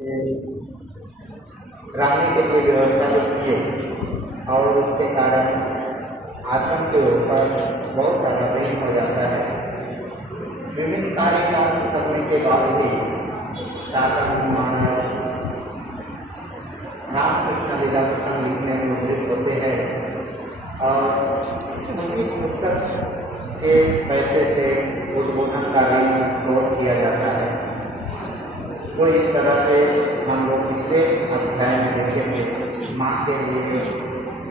रहने के लिए व्यवस्था जो किए और उसके कारण आश्रम के ऊपर बहुत सारा प्रेम हो जाता है। विभिन्न कार्य काम करने के बाद भी साधन मानव रामकृष्ण लीला प्रसंग लिखने में मुद्रित होते हैं और उसी पुस्तक के पैसे से उद्बोधनकारी शोध किया जाता है। तो इस तरह से हम लोग पिछले अध्याय में देखेंगे माँ के लिए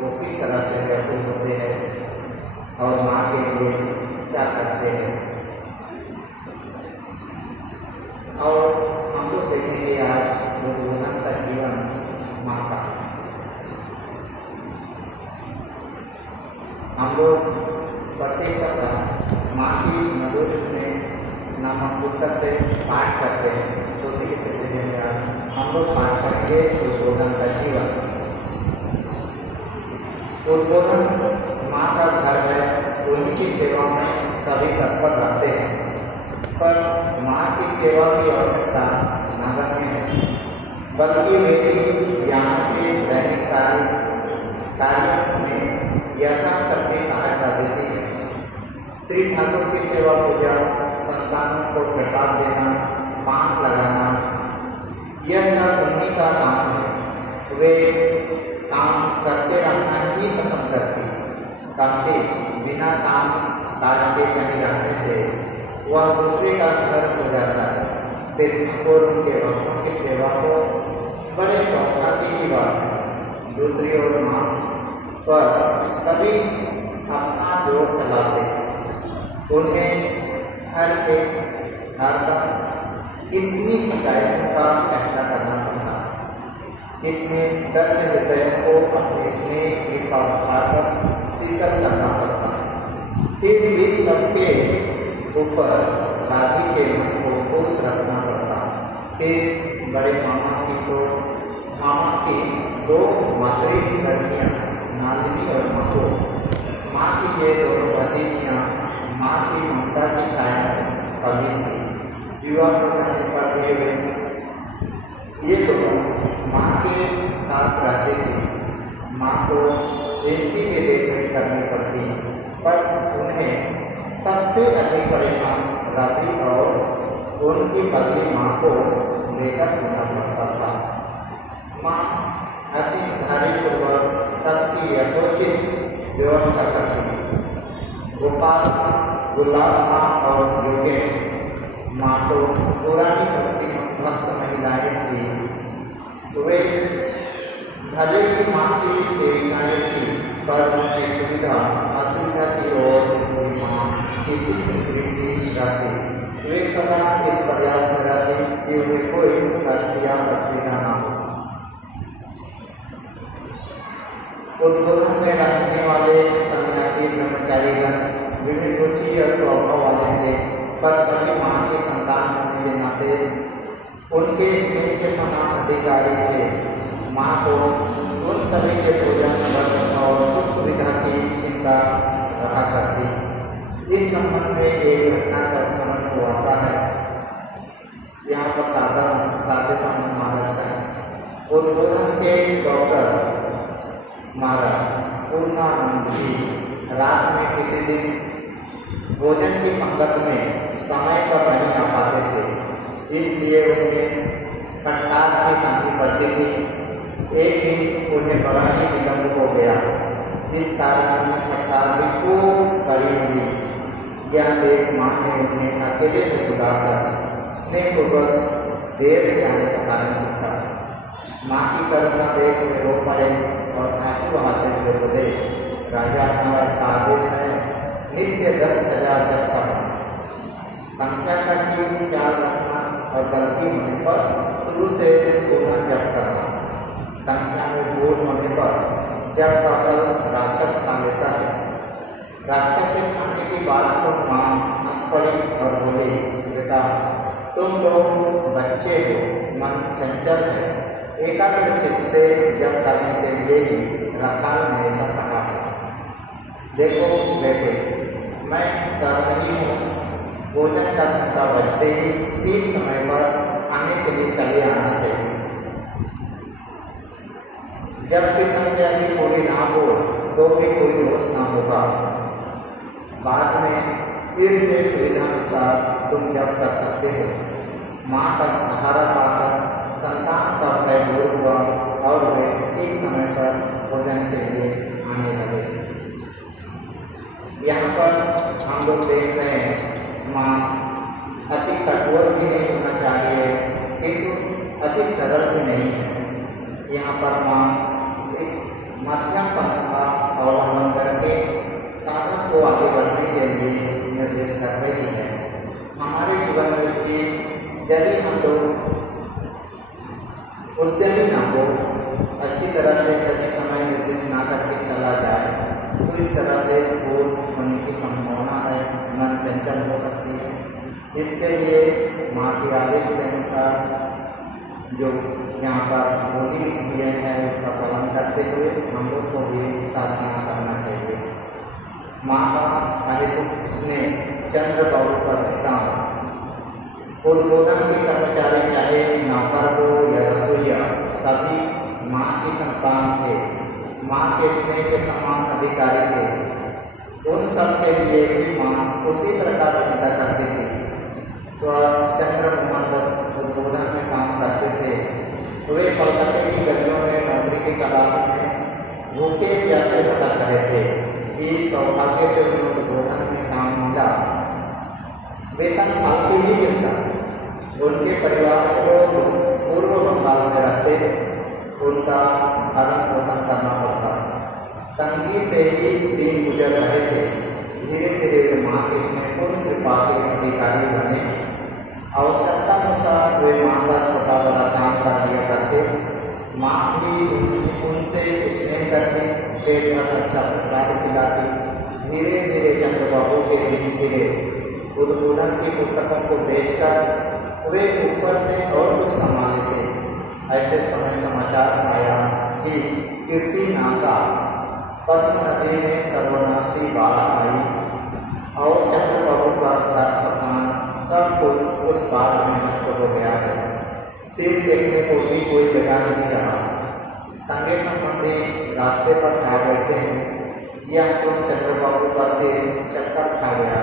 वो किस तरह से व्याकुल होते हैं और माँ के लिए क्या करते हैं, और हम लोग देखेंगे आज उद्बोधन का जीवन माँ का। हम लोग प्रत्येक सप्ताह माँ की मधुर में नामक पुस्तक से पाठ करते हैं। तो उसी के सिलसिले में आज हम लोग पाठ करेंगे उद्बोधन का जीवन। उद्बोधन माँ का घर है, उन्हीं की सेवा में सभी तत्पर रहते हैं, पर माँ की सेवा की आवश्यकता नगण्य है, बल्कि वे भी यहाँ के दैनिक कार्य में यथाशक्ति सहायता देती है। श्री ठाकुर की सेवा पूजा, संतानों को प्रसाद देना, पान लगाना, यह सब उन्हीं का काम है। वे काम करते रहना ही पसंद करते बिना काम काज के कहीं रहने से वह दूसरे का घर हो जाता है। फिर ठाकुर उनके भक्तों की सेवा को बड़े शौकाती की बात है। दूसरी ओर माँ पर सभी अपना जोर चलाते, उन्हें हरदम कितनी शिकायतों का फैसला करना पड़ता, कितने दर्द हृदयों को अपने स्नेह की पावसाकर शीतल करना पड़ता। फिर इस सबके ऊपर दादी के मन को खुश रखना पड़ता। फिर बड़े मामा की दो मातृ लड़कियाँ नालिनी और मको, माँ की ये दोनों भतीजियाँ माँ की ममता की छाया में पली थी। विवाह हो जाने पर वे ये दोनों माँ के साथ रहते थे। माँ को इनकी भी देखरेख करनी पड़ती, पर उन्हें सबसे अधिक परेशान राधी और उनकी पत्नी माँ को लेकर सुना पड़ता था। माँ असीमधारी पूर्वक सबकी यथोचित व्यवस्था करती। गोपाल, गुलाब माँ और योगेन माँ तो पुरानी भक्त महिलाएं थी। वे भले ही माँ की सेविकाएं थी, पर उनकी सुविधा असुविधा की ओर माँ की दृष्टि रहती। वे सदा इस प्रयास में रहती कि उन्हें कोई कष्ट या असुविधा न हो। उद्बोधन में रहने वाले सन्यासी ब्रह्मचारीगण विभिन्न रुचि और स्वभाव वाले थे, पर सभी माँ के संतान होने के नाते उनके स्नेह के समान अधिकारी थे। माँ को उन सभी के भोजन, वस्त्र और सुख सुविधा की चिंता रहा करती। इस संबंध में एक घटना का स्मरण हो आता है। यहाँ पर साधे संबंध महाराज का है। उद्बोधन के डॉक्टर महाराज पूर्णानंद जी रात में किसी दिन भोजन की पंगत में समय पर नहीं आ पाते थे, इसलिए उन्हें फटकार की शांति पड़ती थी। एक दिन उन्हें बड़ा ही विलम्ब हो गया, इस कारण उन्हें फटकार भी खूब कड़ी मिली। यह देख माँ ने उन्हें अकेले में बुलाकर स्नेहपूर्वक देर से आने का कारण पूछा। माँ की करुणा देख वे रो पड़े और आंसू बहाते हुए बोले, राजा महाराज का आदेश है, नित्य 10,000 जप करना, संख्या का ठीक ख्याल रखना और गलती होने पर शुरू से पुनः जप करना। संख्या में भूल होने पर जप का फल राक्षस खा लेता है। राक्षस के खाने की बात सुन माँ हंस पड़ी और बोली, बेटा तुम लोग बच्चे हो, मन चंचल है, एकाग्र चित्त से जप करने के लिए ही रखाल ने ऐसा कहा है। देखो बेटे, मैं कह रही हूँ, भोजन का घंटा बजते ही ठीक समय पर खाने के लिए चले आना चाहिए। जबकि संख्या की पूरी ना हो तो भी कोई दोष ना होगा। बाद में फिर से सुविधानुसार तुम जप कर सकते हो। माँ का सहारा पाकर संतान का भय दूर हुआ और वे ठीक समय पर भोजन के लिए आने लगे। यहाँ पर हम लोग देख रहे हैं माँ अति कठोर भी नहीं होना चाहिए किंतु अति सरल भी नहीं है। यहाँ पर माँ एक मध्यम पथ का अवलंबन करके साधक को आगे बढ़ने के लिए निर्देश कर रही है। हमारे जीवन में भी यदि हम लोग उद्यमी ना हो, अच्छी तरह से यदि समय निर्देश ना करके चला जाए तो इस तरह से भूल होने की संभावना है, मन चंचल हो सकती है। इसके लिए माँ के आदेश के अनुसार जो यहाँ पर बोली दिए हैं उसका पालन करते हुए हम लोग को भी साधना करना चाहिए। माँ का अहेतुक स्नेह चंद्र बाबू पर विश्राम। उद्बोधन के कर्मचारी चाहे नौकर हो या रसोईया सभी माँ की संतान थे, माँ के स्नेह के समान अधिकारी थे। उन सब के लिए भी माँ उसी प्रकार चिंता करती थी। चंद्र मोहन उद्बोधन में काम करते थे। वे कलकत्ते की गलियों में नौकरी की तलाश में भूखे प्यासे भटक रहे थे कि सौभाग्य से उन्हें उद्बोधन में काम मिला। वेतन फालतू ही मिलता। उनके परिवार के लोग पूर्व बंगाल में रहते, उनका भरण पोषण करना पड़ता। तंगी से ही दिन गुजर रहे थे। धीरे धीरे वे माँ के स्नेह पूर्ण कृपा के अधिकारी बने। आवश्यकता अनुसार वे माँ का छोटा बड़ा काम कर लिया करते। माँ भी उनसे स्नेह करती, पेट भर अच्छा प्रसाद खिलाती। धीरे धीरे चंद्रबाबू के दिन गिरे। उद्बोधन की पुस्तकों को बेचकर वे ऊपर से और कुछ कमा लेते। ऐसे समय समाचार आया कि कीर्ति नासा पद्म नदी में सर्वनाशी बाढ़ आई और चंद्रबाबू का घर मकान सब कुछ उस बाढ़ में नष्ट हो गया है। सिर देखने को भी कोई जगह नहीं रहा। संगे संबंधी रास्ते पर खा बैठे हैं। यह सुन चंद्रबाबू का सिर चक्कर खा गया।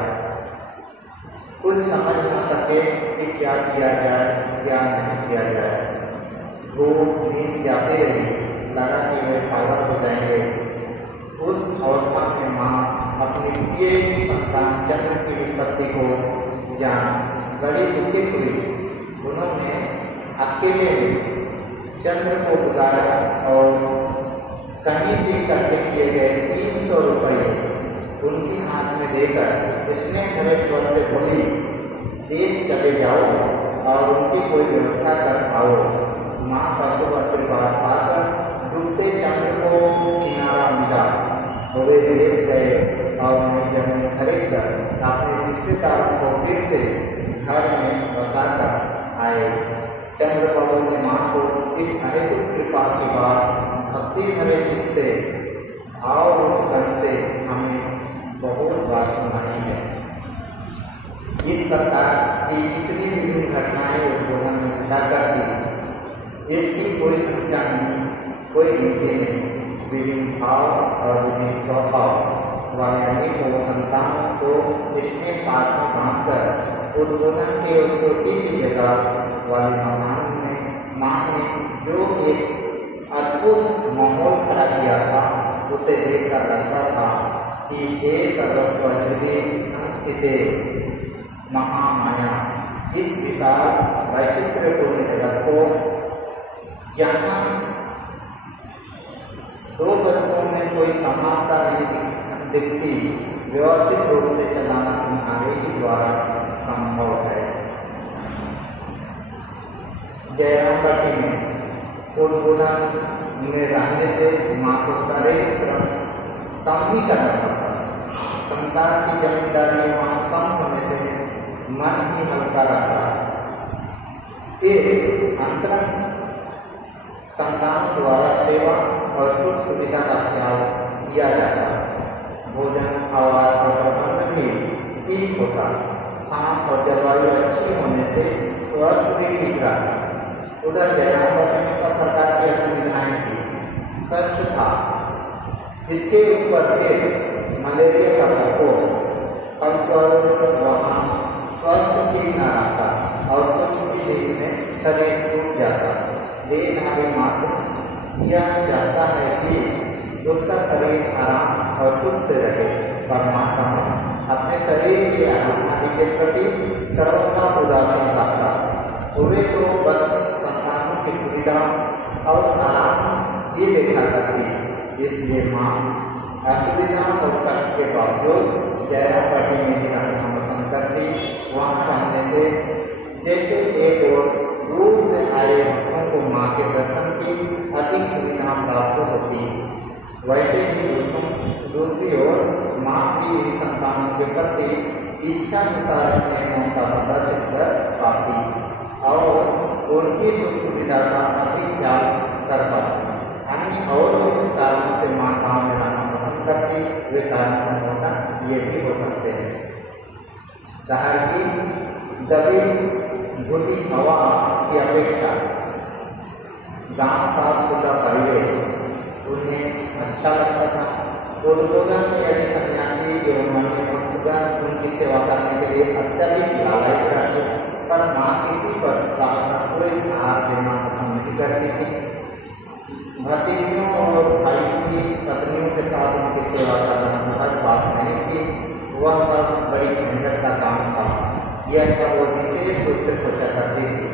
कुछ समझ न सके कि क्या किया जाए क्या नहीं किया जाए। भूख नींद जाती रही, लगा कि वे पागल हो जाएंगे। उस अवस्था में माँ अपनी प्रिय संतान चंद्र की विपत्ति को जान बड़ी दुखित हुई। उन्होंने अकेले में चंद्र को बुलाया और कहीं से इकट्ठे किए गए 300 रुपये उनके हाथ में देकर स्नेह भरे स्वर से बोली, देश चले जाओ और उनकी कोई व्यवस्था कर पाओ। माँ का शुभ आशीर्वाद पाकर डूबते चंद्र को किनारा मिला। वे देश गए और नई जमीन खरीद कर अपने रिश्तेदारों को फिर से घर में बसाकर आए। चंद्रबाबू ने माँ को इस अहेतुक कृपा के बाद भक्ति भरे चित्त से भावरूप से हमें बहुत बार सुनाई है। इस प्रकार की जितनी विभिन्न घटनाएं उद्बोधन में घटा करती, इसकी कोई संख्या नहीं, कोई गिनती नहीं। विभिन्न भाव और विभिन्न स्वभाव वाले अनेकों संतानों को स्नेह पास में बांधकर उद्बोधन के उस छोटी सी जगह वाले मकान में माँ ने जो एक अद्भुत माहौल खड़ा किया था, उसे देखकर लगता था कि हे सर्वस्व हृदय संस्कृति महामाया, इस विशाल वैचित्र्यपूर्ण जगत को जहाँ दो वस्तुओं में कोई समानता नहीं दिखती, व्यवस्थित रूप से चलाना तुम्हारे ही द्वारा संभव है। जयरामपट्टी में उद्बोधन में रहने से माँ को शारीरिक श्रम कम ही करना पड़ता। संसार की जमींदारी वहाँ कम होने से मन ही हल्का रहता। फिर अंतरंग संतानों द्वारा सेवा और सुख सुविधा का ख्याल किया जाता। भोजन आवास का प्रबंध भी ठीक होता। स्थान और जलवायु अच्छी होने से स्वास्थ्य भी ठीक रहता। उधर जयरामपट्टी में सब प्रकार की सुविधाएं थी। कष्ट इसके ऊपर फिर मलेरिया का प्रकोप, फलस्वरूप वहाँ स्वास्थ्य ठीक न रहता और कुछ भी दिन में शरीर टूट जाता। देहधारी मात्र यह चाहता है कि उसका शरीर आराम और सुख से रहे। परमात्मा अपने शरीर की आराम आदि के प्रति सर्वथा उदासीन रखता। वे तो बस संतानों की सुविधा और आराम ही देखा करती। इसलिए माँ असुविधा और कष्ट के बावजूद जया पार्टी में ही रहना पसंद करती। वहाँ रहने से जैसे एक और दूर से आए भक्तों को माँ के दर्शन की अधिक सुविधा प्राप्त होती, वैसे ही दूसरी ओर माँ भी इन संतानों के प्रति इच्छानुसार स्नेहों का प्रदर्शित कर पाती और उनकी सुख सुविधा का अधिक ख्याल कर पाती। अन्य और भी कुछ कारणों से माँ गाँव में रहना पसंद करती। वे कारण संभवतः ये भी हो सकते हैं। शहर की दबी घुटी हवा की अपेक्षा गांव का पूरा परिवेश उन्हें अच्छा लगता था। उद्बोधन में यदि सन्यासी एवं अन्य भक्तगण उनकी सेवा करने के लिए अत्यधिक लालयित रहते, पर माँ किसी पर साक्षात कोई भार देना पसंद नहीं करती थी। भतीजियों और भाइयों की पत्नियों के साथ उनकी सेवा करना सहज बात नहीं थी। वह सब बड़ी झंझट का काम था। यह सब वो विशेष रूप से सोचा करती थी।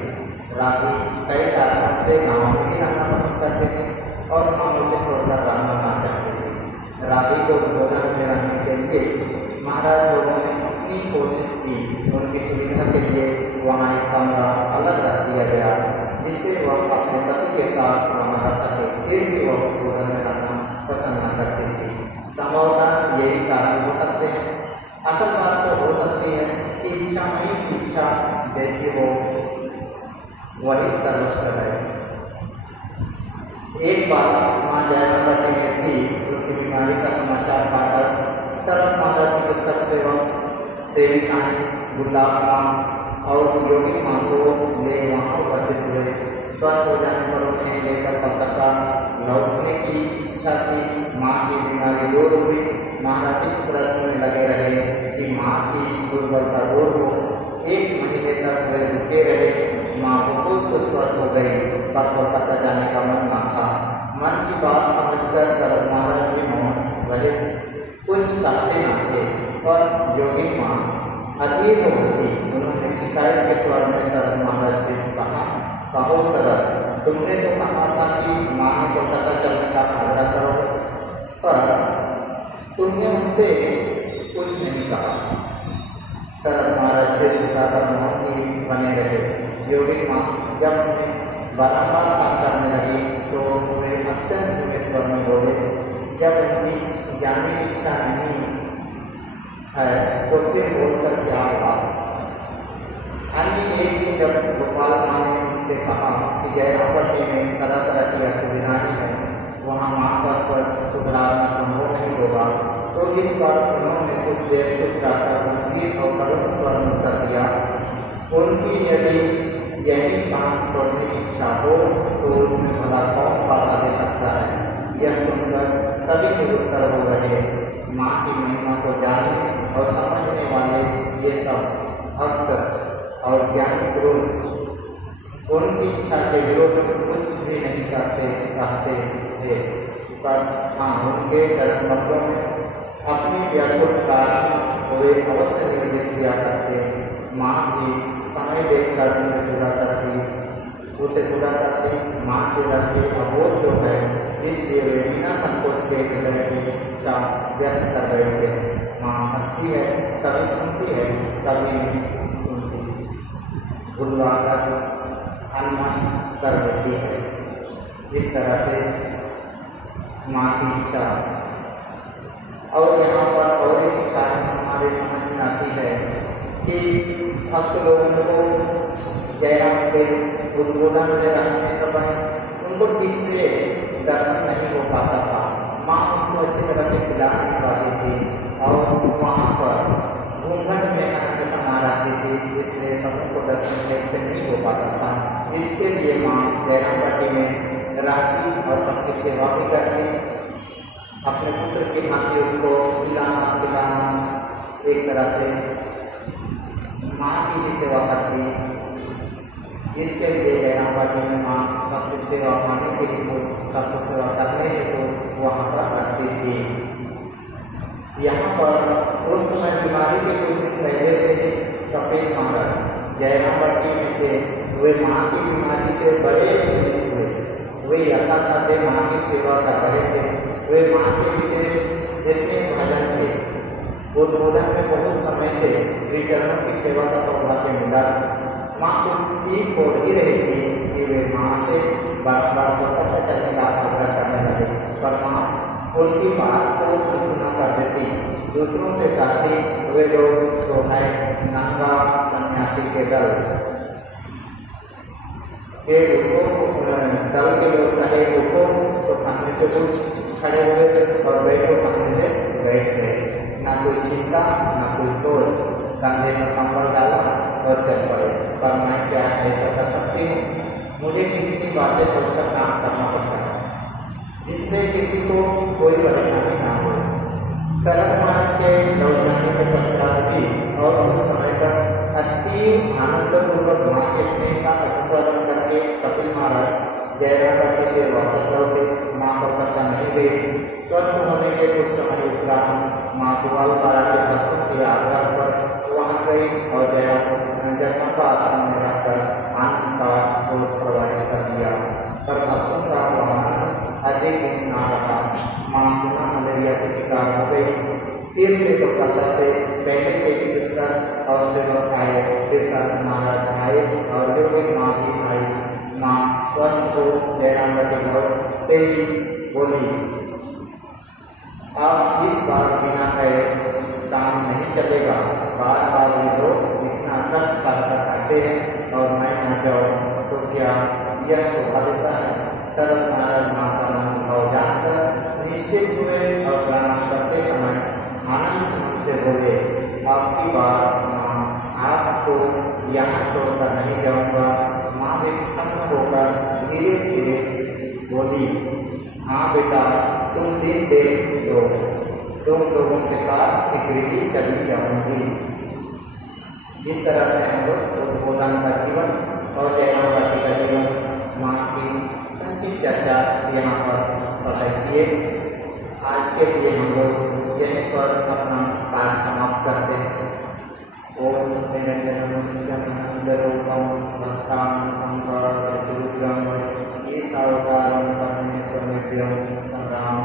राधी कई कारणों से गाँव में ही रहना पसंद करती थी और माँ उसे छोड़कर रहना ना चाहती थी। राधी को उद्बोधन में रहने के लिए महाराज लोगों ने अपनी कोशिश की। उनकी सुविधा के लिए वहाँ एक कमरा अलग रख दिया गया, जिससे वह अपने पति के साथ वहाँ रह सके। फिर भी वह उद्बोधन में रहना पसंद न करती थी। संभवतः यही कारण हो सकते हैं। असल बात तो हो सकती है कि इच्छा में इच्छा जैसी हो वही सर्वस्व है। एक बार माँ जयराम पार्टी में थी। उसकी बीमारी का समाचार पाकर शरद महाराज चिकित्सक सेविकाएं गुलाब माँ और योगी माँ को ले वहाँ उपस्थित हुए। स्वस्थ हो जाने पर उन्हें लेकर कलकत्ता लौटने की इच्छा थी। माँ की बीमारी दूर हुई। महाराज इस प्रयत्न में लगे रहे कि माँ की दुर्बलता दूर हो। 1 महीने तक वे रुके रहे। माँ बहुत कुछ स्वस्थ हो गई, पर कलकत्ता जाने का मन न था। मन की बात समझकर शरद महाराज भी मौन रहे, कुछ कहते न थे। पर योगी माँ अधीर हो गई। उन्होंने शिकायत के स्वर में शरद महाराज से कहा, कहो शरद, तुमने तो कहा था कि माँ ने कोलकाता चलने का आग्रह करो, पर तुमने उनसे कुछ नहीं कहा। शरद महाराज से झुकाकर मौन ही बने रहे। योगी माँ जब उन्हें बारंबार बात करने लगी तो वे अत्यंत ऊंचे स्वर में बोले, जब उनकी जाने की इच्छा नहीं है तो फिर बोलकर क्या हुआ। अन्य एक दिन जब गोपाल माँ ने उनसे कहा कि जयराम पट्टी में तरह तरह की असुविधाएं हैं, वहाँ माँ का स्वर सुधारना संभव नहीं होगा, तो इस बार उन्होंने कुछ देर चुप रहकर गंभीर और करुण स्वर में उत्तर दिया, उनकी यदि यही काम छोड़ने की इच्छा हो तो उसमें भला कौन बाधा दे सकता है। यह सुनकर सभी के उत्तर हो रहे। माँ की महिमा को जानने और समझने वाले ये सब भक्त और ज्ञानी पुरुष उनकी इच्छा के विरोध कुछ भी नहीं कहते थे, पर हाँ उनके चरण कमलों में अपनी व्याकुल प्रार्थना वे अवश्य निवेदित किया करते। माँ भी समय देखकर उसे पूरा करती। माँ के लड़के अबोध जो है, इसलिए वे बिना संकोच के हृदय की इच्छा व्यक्त कर बैठते हैं। माँ हंसती है, कभी सुनती है, कभी नहीं सुनती, बुलवाकर अनमश कर देती है। इस तरह से माँ की इच्छा। और यहाँ पर और एक कारण हमारे समझ में आती है कि भक्त लोगों को जयराम के उद्बोधन में रहने समय उनको ठीक से दर्शन नहीं हो पाता था। माँ उसको अच्छी तरह से खिला नहीं पाती थी और वहाँ पर घूंघट में हमेशा ना रहती थी, इसलिए सबको दर्शन ठीक से नहीं हो पाता था। इसके लिए माँ जयराम पट्टी में रहती और सबकी सेवा भी करती। अपने पुत्र की भांति उसको खिलाना पिलाना, एक तरह से माँ की भी सेवा करती। इसके लिए जयराम बाटी में माँ सबकी सेवा पाने के लिए सबको सेवा करने के तो वहाँ पर रहती थी। यहाँ पर उस समय बीमारी के कुछ दिन पहले से ही कपिल महाराज जयराम बाटी में थे। वे माँ की बीमारी से बड़े पीड़ित हुए। वे यथासाध्य माँ की सेवा कर रहे थे। वे माँ के विशेष स्नेह भजन थे। उद्बोधन में बहुत समय से श्री चरणों की सेवा का सौभाग्य मिला। माँ कुछ ठीक हो ही रही थी कि वे माँ से बार-बार कोलकाता चलने का आग्रह करने लगे, पर माँ उनकी बात को सुना कर देती। दूसरों से कहती, वे लोग तो है नंगा सन्यासी के दल के रुको, दल के लोग कहे रुको तो कहने से कुछ खड़े हुए और बैठो कहने से बैठ गए। ना कोई चिंता ना कोई सोच, कंधे में कंबल डाला और चल पड़े। पर मैं क्या ऐसा कर सकती हूँ? मुझे कितनी बातें सोचकर काम करना पड़ता है जिससे किसी को कोई परेशानी ना हो। शरद महाराज के लौट जाने के पश्चात भी और उस समय तक अति आनंदपूर्वक माँ के स्नेह का आस्वादन करके कपिल महाराज जयराम बाटी से वापस लौटे। माँ कोलकाता नहीं गई। स्वस्थ होने के कुछ समय उपरांत माँ ग्वालपारा के भक्तों के आग्रह पर वहाँ गई और जगदम्बा आश्रम में रहकर आनंद का स्रोत प्रवाहित कर दिया। पर भक्तों का वहाँ अधिक दिन न रहा। माँ पुनः मलेरिया की शिकार हो गई। फिर से कोलकाता से पहले के चिकित्सक और सेवक आए, फिर शरद महाराज आए और योगिक माँ भी आई। माँ स्वस्थ हो जयराम बाटी लौटते ही बोली, अब इस बार बिना गए काम नहीं चलेगा। बार बार ये लोग इतना कष्ट सहकर आते हैं और मैं न जाऊँ तो क्या यह शोभा देता है? शरद महाराज माँ का मनोभाव जानकर निश्चित हुए और प्रणाम करते समय आनंद मन से बोले, आपकी बार माँ आपको यहाँ छोड़कर नहीं जाऊँगा। माँ भी प्रसन्न होकर धीरे धीरे बोली, हाँ बेटा, तुम दिन देख लो, तुम लोगों के साथ शीघ्र ही चली जाऊंगी। इस तरह से हम लोग उद्बोधन का जीवन और जयराम बाटी का जीवन, माँ की संक्षिप्त चर्चा यहाँ पर पढ़ाई किए। आज के लिए हम लोग यहीं पर अपना पाठ समाप्त करते हैं। ओम ईशावतारं परमेश्वरं राम